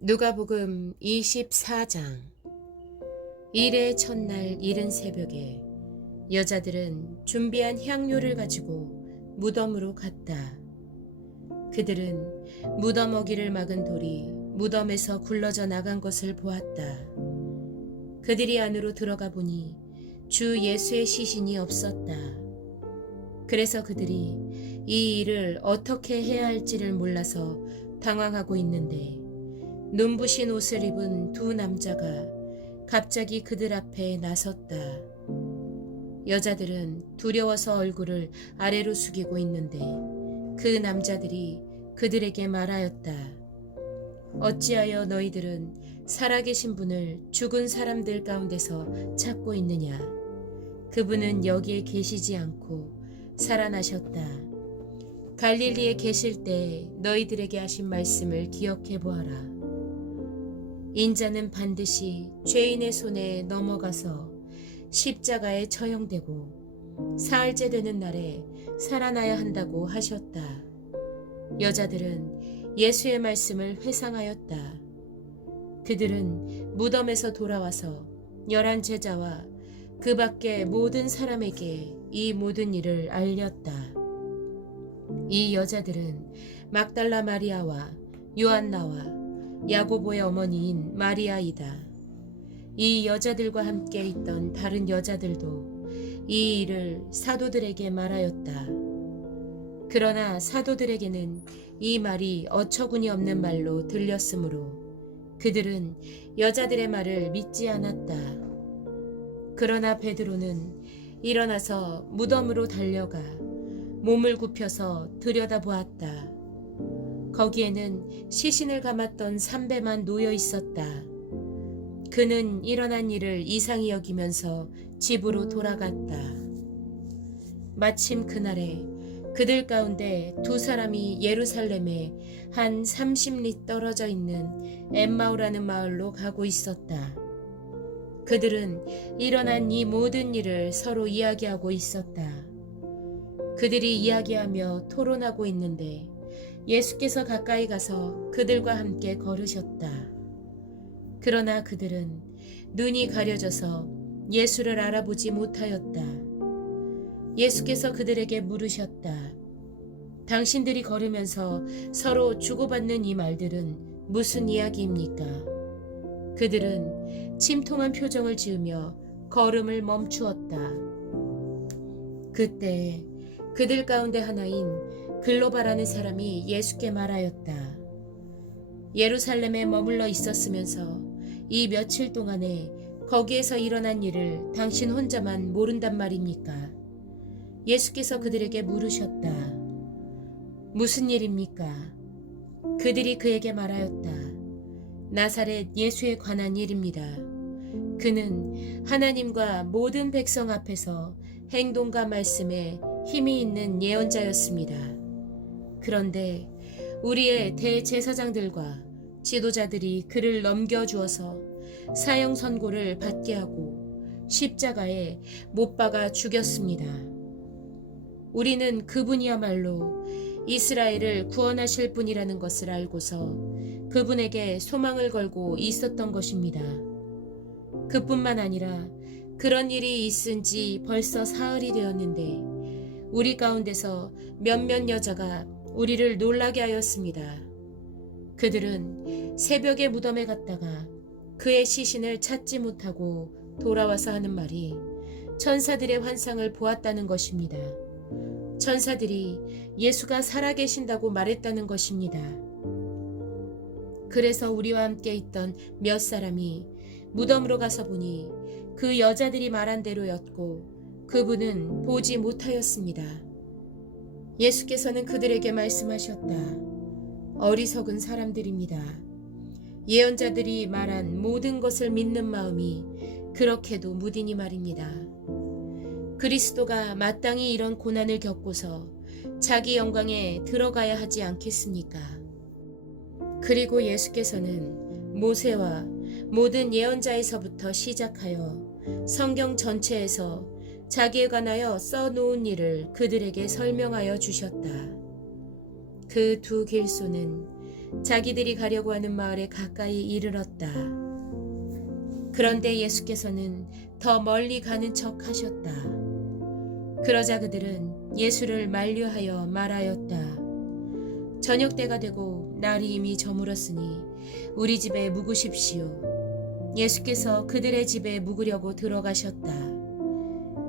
누가복음 24장. 일의 첫날 이른 새벽에 여자들은 준비한 향료를 가지고 무덤으로 갔다. 그들은 무덤 어귀를 막은 돌이 무덤에서 굴러져 나간 것을 보았다. 그들이 안으로 들어가 보니 주 예수의 시신이 없었다. 그래서 그들이 이 일을 어떻게 해야 할지를 몰라서 당황하고 있는데 눈부신 옷을 입은 두 남자가 갑자기 그들 앞에 나섰다. 여자들은 두려워서 얼굴을 아래로 숙이고 있는데 그 남자들이 그들에게 말하였다. 어찌하여 너희들은 살아계신 분을 죽은 사람들 가운데서 찾고 있느냐? 그분은 여기에 계시지 않고 살아나셨다. 갈릴리에 계실 때 너희들에게 하신 말씀을 기억해 보아라. 인자는 반드시 죄인의 손에 넘어가서 십자가에 처형되고 사흘째 되는 날에 살아나야 한다고 하셨다. 여자들은 예수의 말씀을 회상하였다. 그들은 무덤에서 돌아와서 11 제자와 그 밖의 모든 사람에게 이 모든 일을 알렸다. 이 여자들은 막달라 마리아와 요한나와 야고보의 어머니인 마리아이다. 이 여자들과 함께 있던 다른 여자들도 이 일을 사도들에게 말하였다. 그러나 사도들에게는 이 말이 어처구니 없는 말로 들렸으므로 그들은 여자들의 말을 믿지 않았다. 그러나 베드로는 일어나서 무덤으로 달려가 몸을 굽혀서 들여다보았다. 거기에는 시신을 감았던 삼배만 놓여 있었다. 그는 일어난 일을 이상히 여기면서 집으로 돌아갔다. 마침 그날에 그들 가운데 두 사람이 예루살렘에 한 30리 떨어져 있는 엠마오라는 마을로 가고 있었다. 그들은 일어난 이 모든 일을 서로 이야기하고 있었다. 그들이 이야기하며 토론하고 있는데 예수께서 가까이 가서 그들과 함께 걸으셨다. 그러나 그들은 눈이 가려져서 예수를 알아보지 못하였다. 예수께서 그들에게 물으셨다. 당신들이 걸으면서 서로 주고받는 이 말들은 무슨 이야기입니까? 그들은 침통한 표정을 지으며 걸음을 멈추었다. 그때 그들 가운데 하나인 글로바라는 사람이 예수께 말하였다. 예루살렘에 머물러 있었으면서 이 며칠 동안에 거기에서 일어난 일을 당신 혼자만 모른단 말입니까? 예수께서 그들에게 물으셨다. 무슨 일입니까? 그들이 그에게 말하였다. 나사렛 예수에 관한 일입니다. 그는 하나님과 모든 백성 앞에서 행동과 말씀에 힘이 있는 예언자였습니다. 그런데 우리의 대제사장들과 지도자들이 그를 넘겨주어서 사형 선고를 받게 하고 십자가에 못 박아 죽였습니다. 우리는 그분이야말로 이스라엘을 구원하실 분이라는 것을 알고서 그분에게 소망을 걸고 있었던 것입니다. 그뿐만 아니라 그런 일이 있은 지 벌써 사흘이 되었는데 우리 가운데서 몇몇 여자가 우리를 놀라게 하였습니다. 그들은 새벽에 무덤에 갔다가 그의 시신을 찾지 못하고 돌아와서 하는 말이 천사들의 환상을 보았다는 것입니다. 천사들이 예수가 살아계신다고 말했다는 것입니다. 그래서 우리와 함께 있던 몇 사람이 무덤으로 가서 보니 그 여자들이 말한 대로였고 그분은 보지 못하였습니다. 예수께서는 그들에게 말씀하셨다. 어리석은 사람들입니다. 예언자들이 말한 모든 것을 믿는 마음이 그렇게도 무디니 말입니다. 그리스도가 마땅히 이런 고난을 겪고서 자기 영광에 들어가야 하지 않겠습니까? 그리고 예수께서는 모세와 모든 예언자에서부터 시작하여 성경 전체에서 자기에 관하여 써놓은 일을 그들에게 설명하여 주셨다. 그 두 길소는 자기들이 가려고 하는 마을에 가까이 이르렀다. 그런데 예수께서는 더 멀리 가는 척 하셨다. 그러자 그들은 예수를 만류하여 말하였다. 저녁 때가 되고 날이 이미 저물었으니 우리 집에 묵으십시오. 예수께서 그들의 집에 묵으려고 들어가셨다.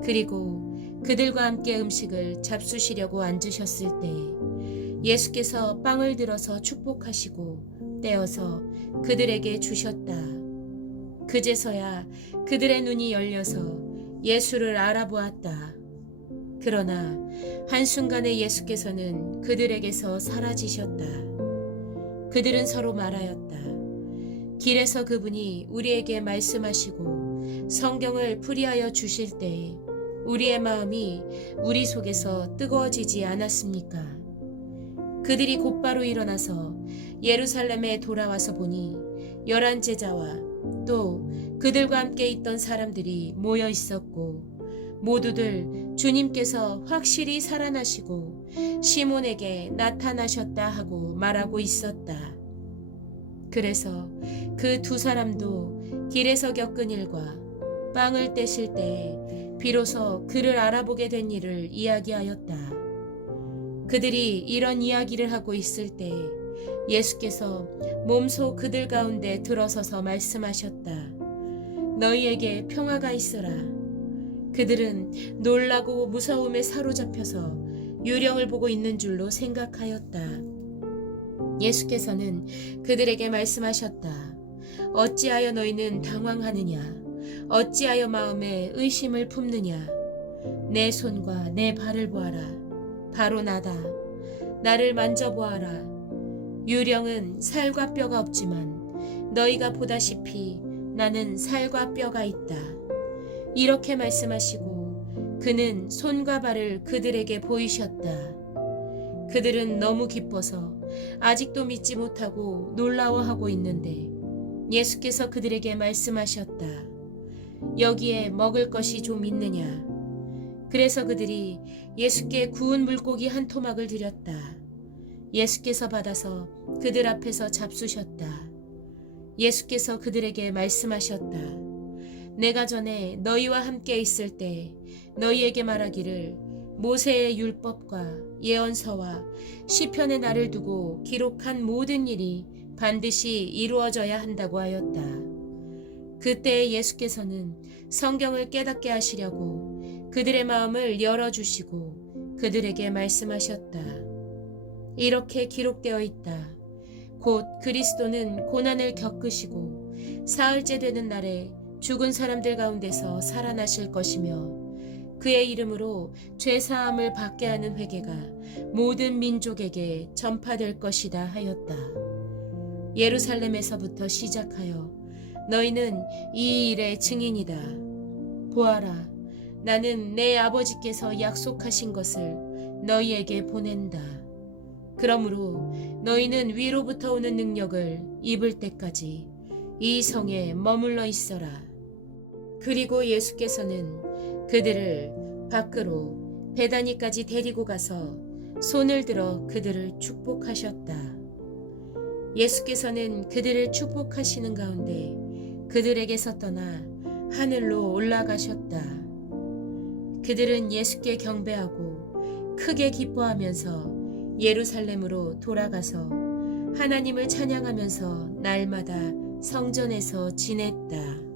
그리고 그들과 함께 음식을 잡수시려고 앉으셨을 때 예수께서 빵을 들어서 축복하시고 떼어서 그들에게 주셨다. 그제서야 그들의 눈이 열려서 예수를 알아보았다. 그러나 한순간에 예수께서는 그들에게서 사라지셨다. 그들은 서로 말하였다. 길에서 그분이 우리에게 말씀하시고 성경을 풀이하여 주실 때 우리의 마음이 우리 속에서 뜨거워지지 않았습니까? 그들이 곧바로 일어나서 예루살렘에 돌아와서 보니 11 제자와 또 그들과 함께 있던 사람들이 모여 있었고 모두들 주님께서 확실히 살아나시고 시몬에게 나타나셨다 하고 말하고 있었다. 그래서 그 두 사람도 길에서 겪은 일과 빵을 떼실 때에 비로소 그를 알아보게 된 일을 이야기하였다. 그들이 이런 이야기를 하고 있을 때 예수께서 몸소 그들 가운데 들어서서 말씀하셨다. 너희에게 평화가 있으라. 그들은 놀라고 무서움에 사로잡혀서 유령을 보고 있는 줄로 생각하였다. 예수께서는 그들에게 말씀하셨다. 어찌하여 너희는 당황하느냐? 어찌하여 마음에 의심을 품느냐? 내 손과 내 발을 보아라. 바로 나다. 나를 만져보아라. 유령은 살과 뼈가 없지만 너희가 보다시피 나는 살과 뼈가 있다. 이렇게 말씀하시고 그는 손과 발을 그들에게 보이셨다. 그들은 너무 기뻐서 아직도 믿지 못하고 놀라워하고 있는데 예수께서 그들에게 말씀하셨다. 여기에 먹을 것이 좀 있느냐? 그래서 그들이 예수께 구운 물고기 한 토막을 드렸다. 예수께서 받아서 그들 앞에서 잡수셨다. 예수께서 그들에게 말씀하셨다. 내가 전에 너희와 함께 있을 때 너희에게 말하기를 모세의 율법과 예언서와 시편의 날을 두고 기록한 모든 일이 반드시 이루어져야 한다고 하였다. 그때 예수께서는 성경을 깨닫게 하시려고 그들의 마음을 열어주시고 그들에게 말씀하셨다. 이렇게 기록되어 있다. 곧 그리스도는 고난을 겪으시고 사흘째 되는 날에 죽은 사람들 가운데서 살아나실 것이며 그의 이름으로 죄사함을 받게 하는 회개가 모든 민족에게 전파될 것이다 하였다. 예루살렘에서부터 시작하여 너희는 이 일의 증인이다. 보아라, 나는 내 아버지께서 약속하신 것을 너희에게 보낸다. 그러므로 너희는 위로부터 오는 능력을 입을 때까지 이 성에 머물러 있어라. 그리고 예수께서는 그들을 밖으로 베다니까지 데리고 가서 손을 들어 그들을 축복하셨다. 예수께서는 그들을 축복하시는 가운데 그들에게서 떠나 하늘로 올라가셨다. 그들은 예수께 경배하고 크게 기뻐하면서 예루살렘으로 돌아가서 하나님을 찬양하면서 날마다 성전에서 지냈다.